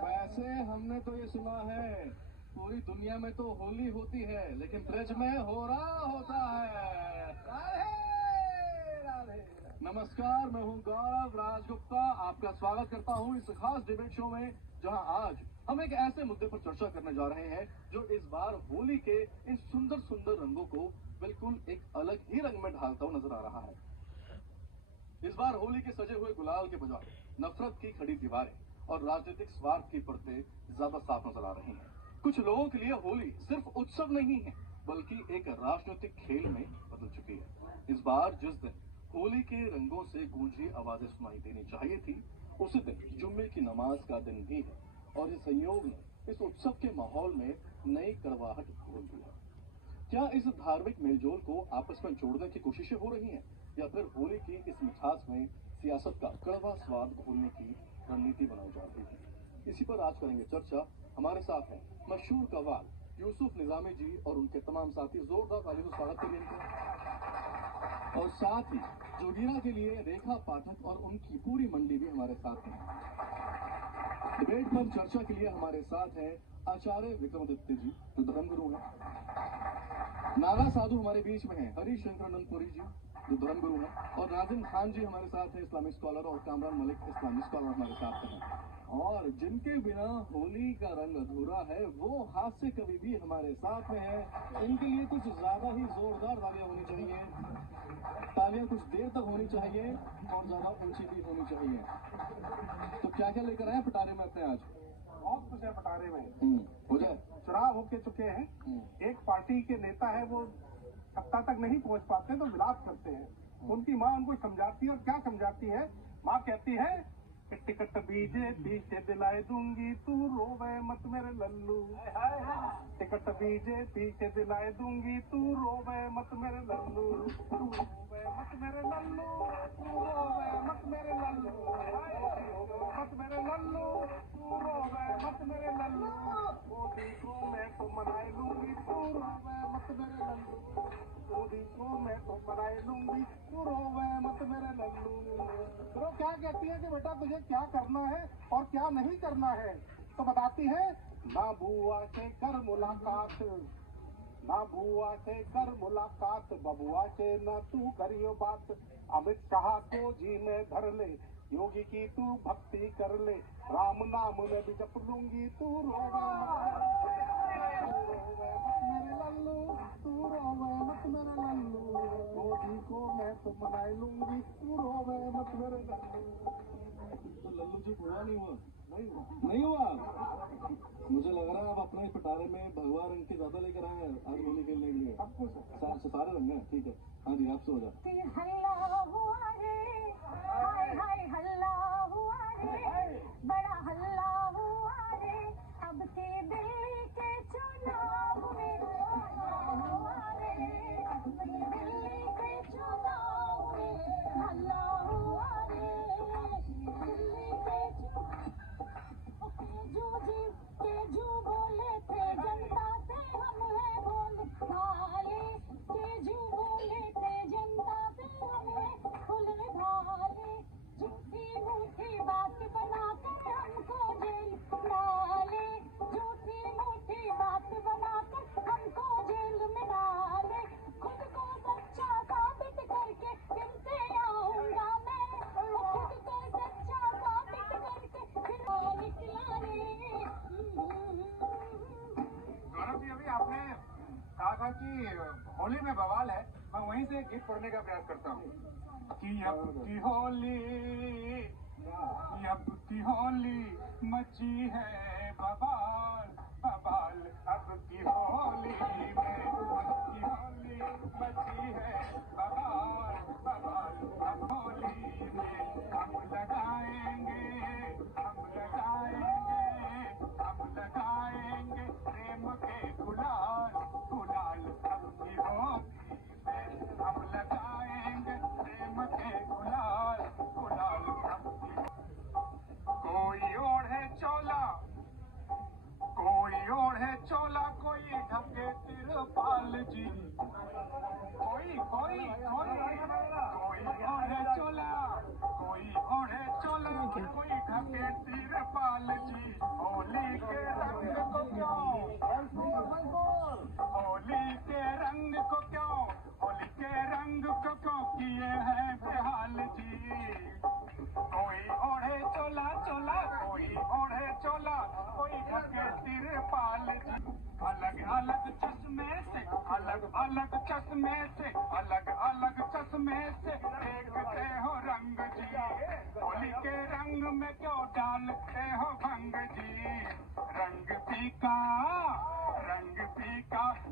वैसे हमने तो ये सुना है पूरी दुनिया में तो होली होती है, लेकिन ब्रज में हो रहा होता है। राधे राधे। नमस्कार, मैं हूँ गौरव राजगुप्ता, आपका स्वागत करता हूँ इस खास डिबेट शो में, जहाँ आज हम एक ऐसे मुद्दे पर चर्चा करने जा रहे हैं जो इस बार होली के इन सुंदर सुंदर रंगों को बिल्कुल एक अलग ही रंग में ढालता हुआ नजर आ रहा है। इस बार होली के सजे हुए गुलाल के बजाय नफरत की खड़ी दीवारें और राजनीतिक स्वार्थ की परतें ज्यादा साफ नजर आ रही हैं। कुछ लोगों के लिए होली सिर्फ उत्सव नहीं है, बल्कि एक राजनीतिक खेल में बदल चुकी है। इस बार जिस दिन होली के रंगों से गूंजी आवाजें सुनाई देनी चाहिए थी, उसी दिन जुम्मे की नमाज का दिन भी है, और इस संयोग ने इस उत्सव के माहौल में नई कड़वाहट घोल दिया। क्या इस धार्मिक मेलजोल को आपस में जोड़ने की कोशिशें हो रही हैं, या फिर होली की इस मिठास में सियासत का कड़वा स्वाद घोलने की रणनीति बनाई जा रही है? इसी पर आज करेंगे चर्चा। हमारे साथ हैं मशहूर कव्वाल यूसुफ निजामी जी और उनके तमाम साथी। जोरदार तालियों से स्वागत करिए इनको। और साथ ही जोगिरा के लिए रेखा पाठक और उनकी पूरी मंडी भी हमारे साथ हैं। डिबेट पर चर्चा के लिए हमारे साथ हैं आचार्य विक्रमादित्य जी, जो धर्मगुरु हैं। नागा साधु हमारे बीच में हैं, हरीश शंकरानंदपुरी जी, जो धर्मगुरु हैं, और नाजिम खान जी हमारे साथ हैं, इस्लामिक स्कॉलर, और कामरान मलिक इस्लामिक स्कॉलर हमारे साथ हैं। और जिनके बिना होली का रंग अधूरा है, वो हास्य कवि भी हमारे साथ में है। इनके लिए कुछ ज्यादा ही जोरदार तालियां होनी चाहिए, तालियां कुछ देर तक होनी चाहिए और ज्यादा ऊंची भी होनी चाहिए। तो क्या क्या लेकर आए पटारे में अपने आज? बहुत कुछ है पटारे में। हो जाए। चुनाव होके चुके हैं। एक पार्टी के नेता है, वो सत्ता तक नहीं पहुंच पाते तो विलाप करते हैं। उनकी माँ उनको समझाती है, और क्या समझाती है? माँ कहती है कि टिकट बीजेपी से दिलाए दूंगी, तू रोवे मत मेरे लल्लू। टिकट बीजेपी से दिलाए दूंगी, तू रोवे मत मेरे लल्लू। तू रोवे मत मेरे लल्लू, तू रोवे मत मेरे लल्लू, मत मेरे लल्लू, तू रोवे मत मेरे लल्लू। मोदी को मैं तो मनाए लूंगी, तू रोवे मत मेरे लल्लू। मोदी को मैं तो मनाए लूंगी, तू रोवे मत मेरे लल्लू। तो क्या कहती है कि बेटा तुझे क्या करना है और क्या नहीं करना है? तो बताती है, ना बुआ से कर मुलाकात, ना बुआ से कर मुलाकात, बबुआ से न तू करियो बात। अमित शाह को जी में धर ले, योगी की तू भक्ति कर ले, राम नाम में भी जप लूंगी, तू रोवे मत मेरे लल्लू, तू रोवे मत मेरे लल्लू। मोदी को मैं तो मनाए लूंगी, तू रोवे मत मेरे लल्लू। तो लल्लू जी बुरा नहीं हुआ? नहीं हुआ। मुझे लग रहा है आप अपने पटारे में भगवा रंग के ज्यादा लेकर आए हैं आज होली खेलने के लिए। सब कुछ सारे रंग हैं, ठीक है। हाँ जी, आप से हो जाए। हल्ला हुआ रे, हाय हाय हल्ला हुआ रे, बड़ा हल्ला हुआ रे, अब के दिल्ली के चुनाव में हल्ला हुआ रे, अब के दिल्ली के चुनाव में हल्ला हुआ रे, दिल्ली के केजू बोले थे जनता से हम है बोले भाले, केजू बोले थे जनता से हम है खुले भाले, झूठी मूठी बात बनाकर हमको जेल डाले, झूठी मूठी बात बनाकर हमको जेल में डाले। खुद को सच्चा साबित करके फिर से आऊंगा मैं, खुद को सच्चा साबित करके फिर निकला रे। गौरव जी, अभी आपने कहा था कि होली में बवाल है, मैं वहीं से गीत पढ़ने का प्रयास करता हूँ कि अब की होली, अब की होली मची है बवाल, बवाल जी। कोई ओढ़े चोला, कोई ओढ़े चोला, कोई ढके तिरपाल जी। होली के रंग को क्यों, होली के रंग को क्यों, होली के रंग को क्यों किए हैं बेहाल जी। कोई ओढ़े चोला चोला, कोई ओढ़े चोला, कोई ढके तिरपाल जी। अलग अलग चश्मे से, अलग अलग चश्मे से, अलग अलग चश्मे से देखते हो रंग जी। होली के रंग में क्यों डालते हो भंग जी। रंग फीका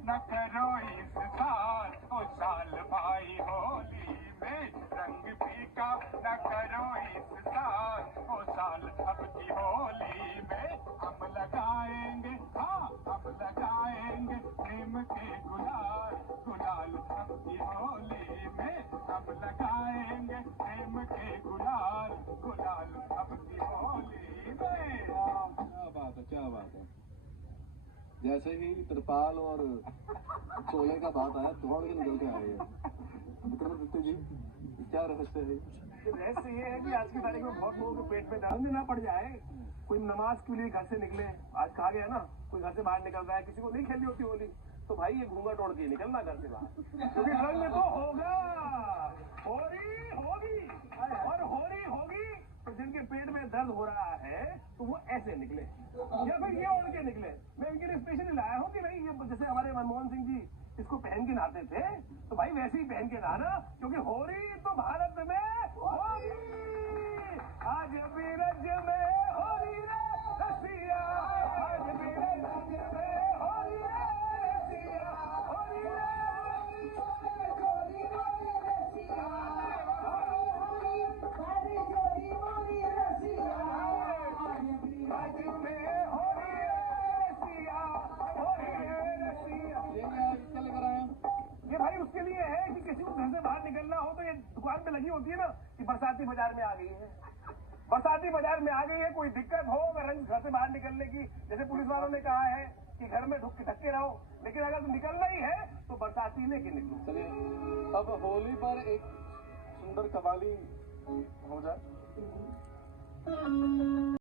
न करो इस साल, ओ साल भाई होली में। रंग फीका न करो इस साल, ओ साल अब की होली में। हम लगाएंगे, हाँ हम लगाएंगे प्रेम के गुलाल, गुलाल अब की होली में। हम लगाएंगे प्रेम के गुलाल, गुलाल अब की होली में। क्या बात है। जैसे ही त्रिपाल और चोले का बात आया दौड़ के निकल के आए हैं। विक्रमादित्य जी, क्या रहस्य है? रहस्य ये है कि आज की तारीख में बहुत लोगों के पेट में दर्द ना पड़ जाए। कोई नमाज के लिए घर से निकले, आज कहा गया ना कोई घर से बाहर निकल रहा है, किसी को नहीं खेलनी होती होली, तो भाई ये घूंघट ओढ़ के निकलना घर से बाहर, क्योंकि रंग तो होगा, होली होगी और होली होगी। तो जिनके पेट में दर्द हो रहा है तो वो ऐसे निकले या फिर ये ओढ़ के निकले। मैं इनके लिए स्पेशली लाया हूँ कि भाई ये जैसे हमारे मनमोहन सिंह जी इसको पहन के नहाते थे, तो भाई वैसे ही पहन के नहाना, क्योंकि होली तो भारत में होली। आज भी रज में होली रे रसिया, आज भी रज में होली रे रसिया, होली रे ये भाई उसके लिए है कि किसी को घर से बाहर निकलना हो तो ये दुकान पे लगी होती है ना कि बरसाती बाजार में आ गई है, बरसाती बाजार में आ गई है, कोई दिक्कत हो अगर घर से बाहर निकलने की, जैसे पुलिस वालों ने कहा है कि घर में ढक्के रहो, लेकिन अगर तुम निकलना ही है तो बरसाती लेके निकलो। चलिए अब होली पर एक सुंदर कवाली हो जाए।